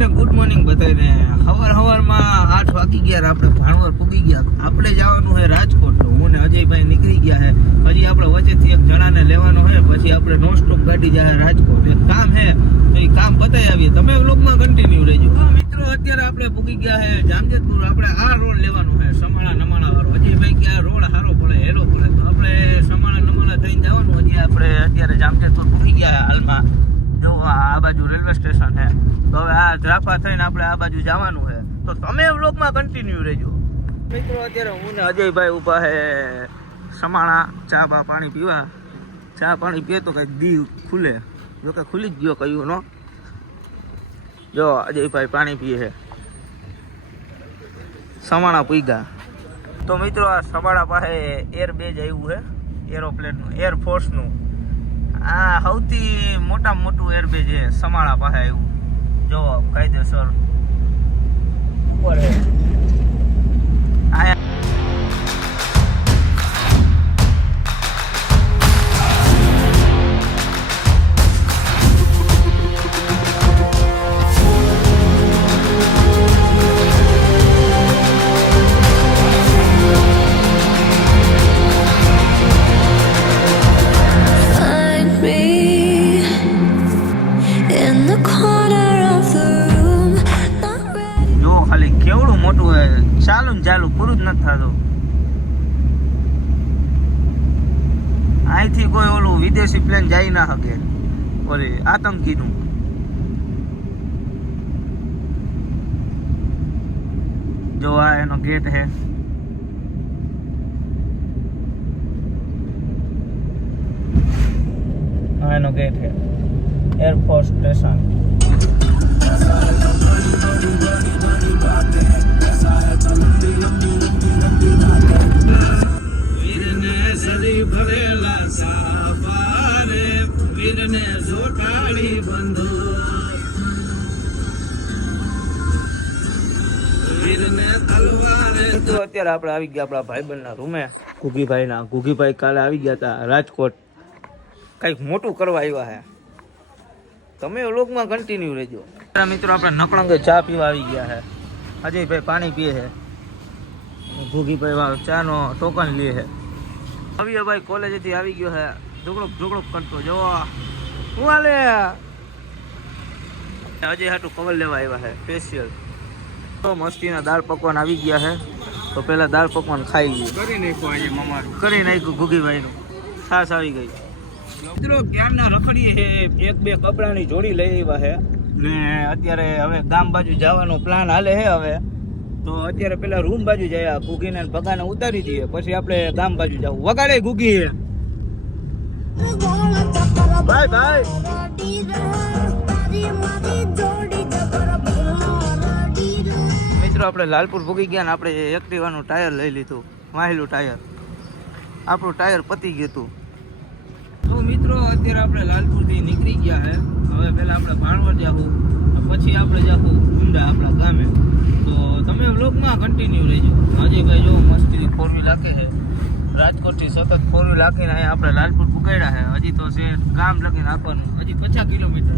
ને good morning બધાને. હવારમાં 8 વાગી ગયા, આપણે ભાણવર પૂગી ગયા. આપણે જવાનું છે રાજકોટ. હું ને અજયભાઈ નીકળી ગયા છે. હજી આપણે વચ્ચેથી એક જણાને લેવાનો છે, પછી આપણે નોન સ્ટોપ ગાડી જાય રાજકોટ. એક કામ છે તો એ કામ બતાવી આવીએ. તમે વ્લોગમાં કન્ટિન્યુ રહેજો. મિત્રો અત્યારે આપણે પૂગી ગયા છે જામજેતપુર. આપણે આ રોડ લેવાનો છે, સમાણા નમાણા વાળો. અજયભાઈ કે આ રોડ સારો પડે, હેલો પડે, તો આપણે સમાણા નમાણા થઈને જવાનું. હજી આપણે અત્યારે જામજેતપુર પૂગી ગયા હાલમાં. જો આ બાજુ રેલવે સ્ટેશન છે, તો હવે આ ઝાફા થઈને આપણે આ બાજુ જવાનું છે. તો તમે વ્લોગમાં કન્ટિન્યુ રહેજો. મિત્રો અત્યારે હું ને અજયભાઈ ઊભા છે સમાણા ચા પાણી પીવા. ચા પાણી પીએ તો કંઈક દી ખુલે, જો કે ખુલી જ ગયો કયું નો. જો અજયભાઈ પાણી પીએ છે. સમાણા પૂગ્યા. તો મિત્રો આ સમાણા પાસે એરબેઝ આવ્યું છે, એરોપ્લેનનું, એરફોર્સનું. આ સૌથી મોટામાં મોટું એરબેઝ છે સમાણા પાસે આવ્યું. જો કાયદેસર ઉપર ખાલી કેવડું મોટું હોય, ચાલુ ને ચાલુ પૂરું જ નથી થતું. અહીંથી કોઈ ઓલું વિદેશી પ્લેન જઈ ના શકે, ઓલી આતંકીનું. જો આ એનો ગેટ છે. આ એનો ગેટ છે, એરફોર્સ સ્ટેશન. અત્યારે આપણે આવી ગયા આપણા ભાઈબંધના રૂમે, ઘુગીભાઈના. ઘુગીભાઈ કાલે આવી ગયા હતા રાજકોટ, કંઈક મોટું કરવા આવ્યા છે. તમે વ્લોગમાં કન્ટિન્યુ રહેજો. મિત્રો આપણે નકળંગે ચા પીવા આવી ગયા છે. અજયભાઈ પાણી પીએ છે, ઘુગીભાઈ ચાનો ટોકન લે છે. અવિયાભાઈ કોલેજથી આવી ગયો છે, ઝોકડોક કરતો. જો શું હાલે? અજય હાટું કવર લેવા આવ્યા છે સ્પેશિયલ. તો મસ્તીના દાળ પકવાન આવી ગયા છે. તો પેલા દાળ પકવાન ખાઈ ગયું, કરી નાખ્યું. આજે મમારું કરી નાખ્યું ઘુગીભાઈનું. છાશ આવી ગઈ. મિત્રો ક્યારના રખડીએ છે, એક બે કપડાની જોડી લઈ આવ્યા છે ને અત્યારે હવે ગામ બાજુ જવાનો પ્લાન હાલે છે. હવે તો અત્યારે પેલા રૂમ બાજુ જાય, ઘુગીને ભગાને ઉતારી દઈએ, પછી આપણે ગામ બાજુ જવું. વગાડે ઘુગી ભાઈ ભાઈ. મિત્રો આપણે લાલપુર ભૂગી ગયા ને આપણે એક્ટિવાનું ટાયર લઈ લીધું, માહેલું ટાયર. આપણું ટાયર પતી ગયું હતું. તો મિત્રો અત્યારે આપણે લાલપુરથી નીકળી ગયા છે. હવે પહેલાં આપણે ભાણવર જાવું, પછી આપણે જાવું ઊંડા આપણા ગામે. તો તમે વ્લોગમાં કન્ટિન્યુ રહેજો. અજયભાઈ જો મસ્તી 4 વ્હીલ રાખે છે. રાજકોટથી સતત 4 વ્હીલ રાખીને અહીંયા આપણે લાલપુર પુગાડ્યા છે. હજી તો છે ગામ લગીને આપવાનું, હજી 50 કિલોમીટર.